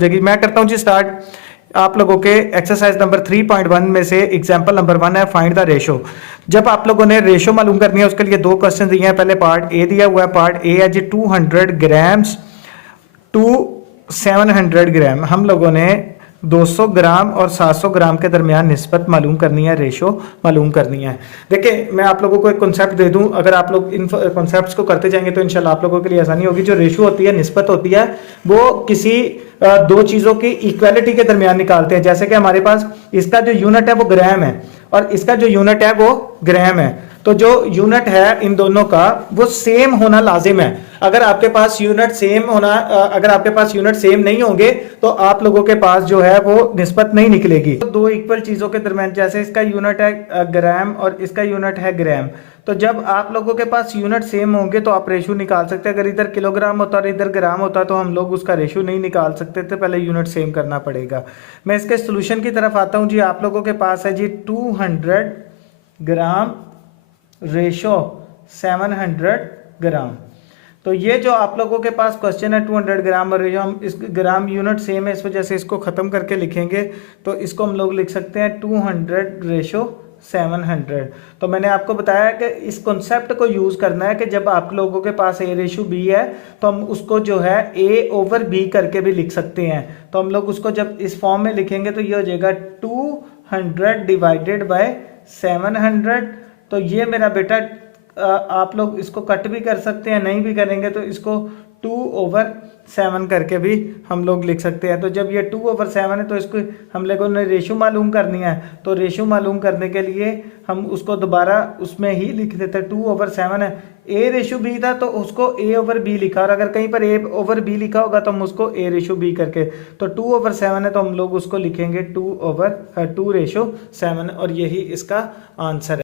देखिए मैं करता हूँ जी स्टार्ट। आप लोगों के एक्सरसाइज नंबर 3.1 में से एग्जांपल नंबर 1 है फाइंड द रेशो। जब आप लोगों ने रेशो मालूम करनी है उसके लिए दो क्वेश्चन दिए हैं। पहले पार्ट ए दिया हुआ है, पार्ट ए है जी 200 ग्राम्स टू 700 ग्राम। हम लोगों ने 200 ग्राम और 700 ग्राम के दरमियान निस्बत मालूम करनी है, रेशो मालूम करनी है। देखिए मैं आप लोगों को एक कॉन्सेप्ट दे दूं, अगर आप लोग इन कॉन्सेप्ट्स को करते जाएंगे तो इंशाल्लाह आप लोगों के लिए आसानी होगी। जो रेशो होती है, निस्बत होती है, वो किसी दो चीज़ों की इक्वालिटी के दरमियान निकालते हैं। जैसे कि हमारे पास इसका जो यूनिट है वो ग्राम है और इसका जो यूनिट है वो ग्राम है, तो जो यूनिट है इन दोनों का वो सेम होना लाजिम है। अगर आपके पास यूनिट सेम नहीं होंगे तो आप लोगों के पास जो है वो निस्बत नहीं निकलेगी। तो दो इक्वल चीजों के दरमियान, जैसे इसका यूनिट है ग्राम और इसका यूनिट है ग्राम, तो जब आप लोगों के पास यूनिट सेम होंगे तो आप रेशो निकाल सकते हैं। अगर इधर किलोग्राम होता और इधर ग्राम होता तो हम लोग उसका रेशो नहीं निकाल सकते थे, पहले यूनिट सेम करना पड़ेगा। मैं इसके सोल्यूशन की तरफ आता हूं जी। आप लोगों के पास है जी 200 ग्राम रेशो 700 ग्राम। तो ये जो आप लोगों के पास क्वेश्चन है 200 ग्राम और रेशो, हम इस ग्राम यूनिट सेम है इस वजह से इसको ख़त्म करके लिखेंगे। तो इसको हम लोग लिख सकते हैं 200 रेशो 700। तो मैंने आपको बताया कि इस कॉन्सेप्ट को यूज़ करना है कि जब आप लोगों के पास ए रेशो बी है तो हम उसको जो है ए ओवर बी करके भी लिख सकते हैं। तो हम लोग उसको जब इस फॉर्म में लिखेंगे तो ये हो जाएगा 200 डिवाइडेड बाय 700। तो ये मेरा बेटा आप लोग इसको कट भी कर सकते हैं, नहीं भी करेंगे तो इसको 2/7 करके भी हम लोग लिख सकते हैं। तो जब ये 2/7 है तो इसको हम लोगों ने रेशो मालूम करनी है, तो रेशो मालूम करने के लिए हम उसको दोबारा उसमें ही लिख देते हैं। 2/7 है, ए रेशो बी था तो उसको ए ओवर बी लिखा, और अगर कहीं पर ए ओवर बी लिखा होगा तो हम उसको ए रेशो बी करके, तो 2/7 है तो हम लोग उसको लिखेंगे 2/2 रेशो 7, और यही इसका आंसर है।